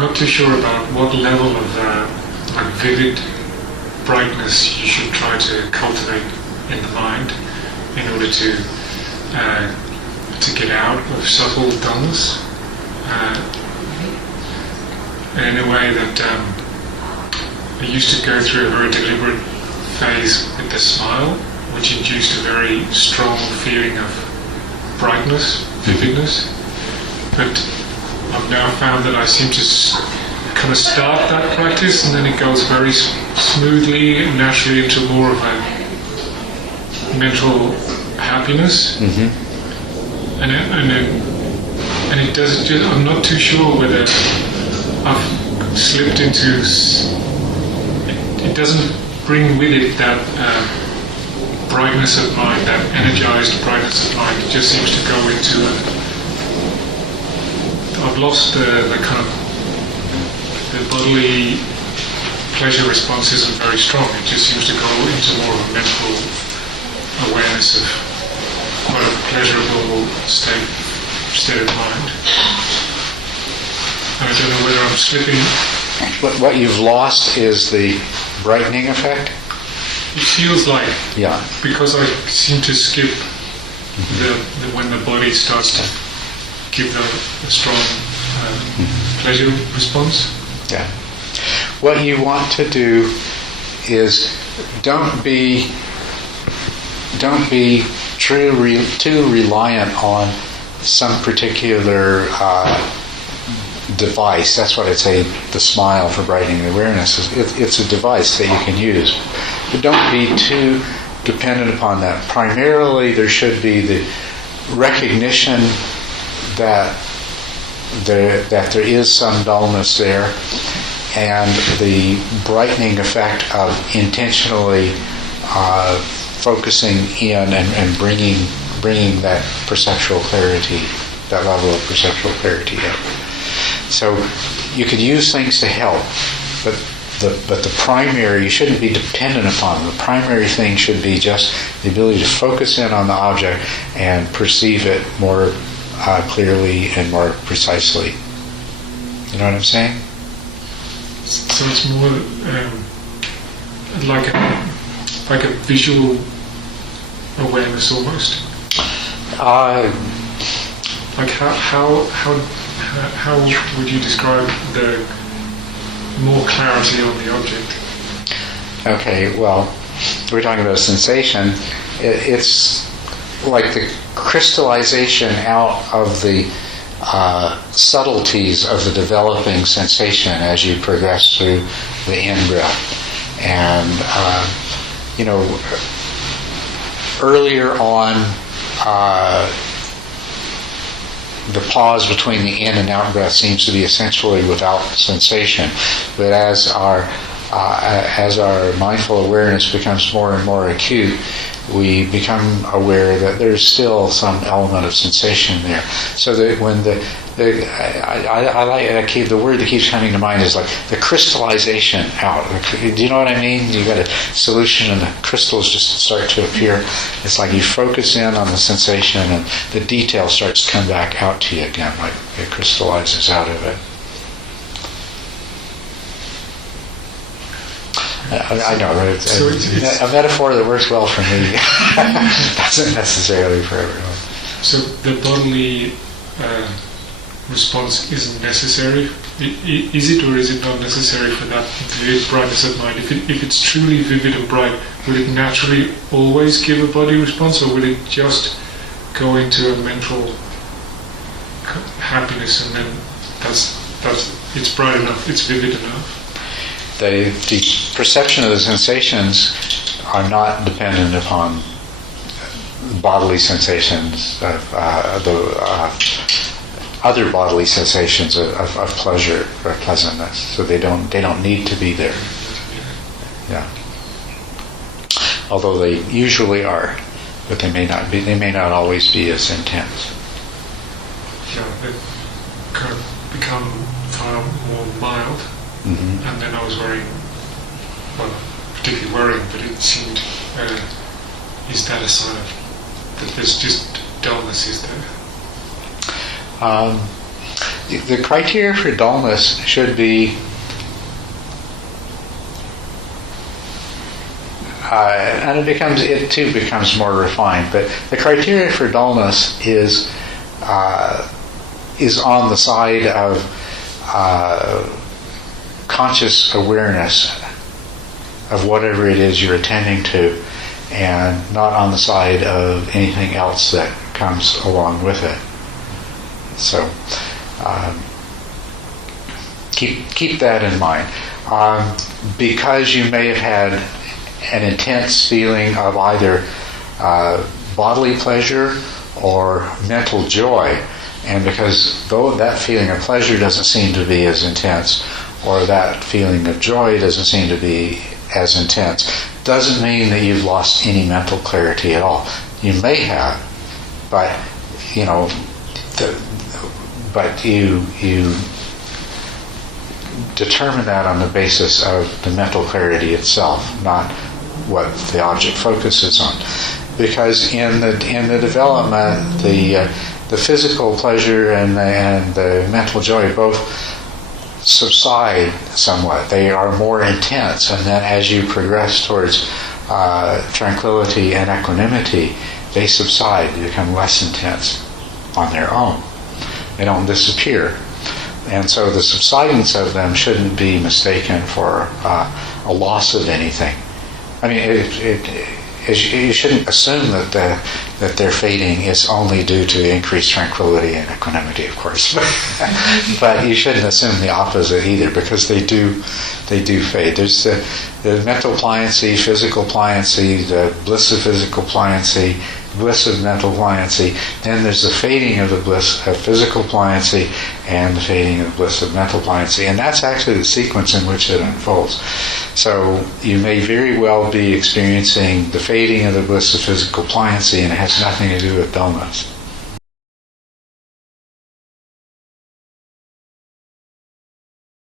Not too sure about what level of like vivid brightness you should try to cultivate in the mind in order to get out of subtle dullness in a way that I used to go through a very deliberate phase with the smile, which induced a very strong feeling of brightness, vividness, but I've now found that I seem to kind of start that practice and then it goes very smoothly and naturally into more of a mental happiness. Mm-hmm. And it does just, I'm not too sure whether I've slipped into, it doesn't bring with it that brightness of mind, that energized brightness of mind. It just seems to go into I've lost the kind of the bodily pleasure response isn't very strong. It just seems to go into more of a mental awareness of quite a pleasurable state of mind. And I don't know whether I'm slipping. What you've lost is the brightening effect? It feels like, yeah, because I seem to skip the when the body starts to give a strong pleasure response. Yeah. What you want to do is don't be too reliant on some particular device. That's what I'd say. The smile for brightening awareness it's a device that you can use, but don't be too dependent upon that. Primarily, there should be the recognition that there is some dullness there, and the brightening effect of intentionally focusing in and bringing that perceptual clarity, that level of perceptual clarity in. So you could use things to help, but the primary, you shouldn't be dependent upon them. The primary thing should be just the ability to focus in on the object and perceive it more clearly and more precisely. You know what I'm saying? So it's more like a visual awareness almost. Like how would you describe the more clarity on the object? Okay, well, we're talking about sensation. It's like the crystallization out of the subtleties of the developing sensation as you progress through the in-breath. And, earlier on, the pause between the in and out breath seems to be essentially without sensation. But as our mindful awareness becomes more and more acute, we become aware that there's still some element of sensation there. So that when the word that keeps coming to mind is like the crystallization out. Do you know what I mean? You got a solution and the crystals just start to appear. It's like you focus in on the sensation and the detail starts to come back out to you again, like it crystallizes out of it. I know, right? It's a metaphor that works well for me doesn't necessarily for everyone. So the bodily response isn't necessary. Is it, or is it not necessary for that vivid brightness of mind? If it's truly vivid and bright, will it naturally always give a body response, or will it just go into a mental happiness and then that's it's bright enough, it's vivid enough? The perception of the sensations are not dependent upon bodily sensations of other bodily sensations of pleasure or pleasantness. So they don't need to be there. Yeah. Although they usually are, but they may not be. They may not always be as intense. Yeah, they kind of become far more mild. Mm-hmm. And then I was particularly worrying, but it seemed, is that a sign of that there's just dullness, is there? the criteria for dullness should be and it too becomes more refined, but the criteria for dullness is on the side of conscious awareness of whatever it is you're attending to, and not on the side of anything else that comes along with it. So keep that in mind. Because you may have had an intense feeling of either bodily pleasure or mental joy, and because though that feeling of pleasure doesn't seem to be as intense, or that feeling of joy doesn't seem to be as intense, doesn't mean that you've lost any mental clarity at all. You may have, but you determine that on the basis of the mental clarity itself, not what the object focuses on. Because in the development, the physical pleasure and the mental joy both subside somewhat. They are more intense, and then as you progress towards tranquility and equanimity, they subside. They become less intense on their own. They don't disappear. And so the subsidence of them shouldn't be mistaken for a loss of anything. I mean, you shouldn't assume that their fading is only due to increased tranquility and equanimity, of course. But you shouldn't assume the opposite either, because they do fade. There's the mental pliancy, physical pliancy, the bliss of physical pliancy, bliss of mental pliancy. Then there's the fading of the bliss of physical pliancy and the fading of the bliss of mental pliancy. And that's actually the sequence in which it unfolds. So you may very well be experiencing the fading of the bliss of physical pliancy, and it has nothing to do with dullness.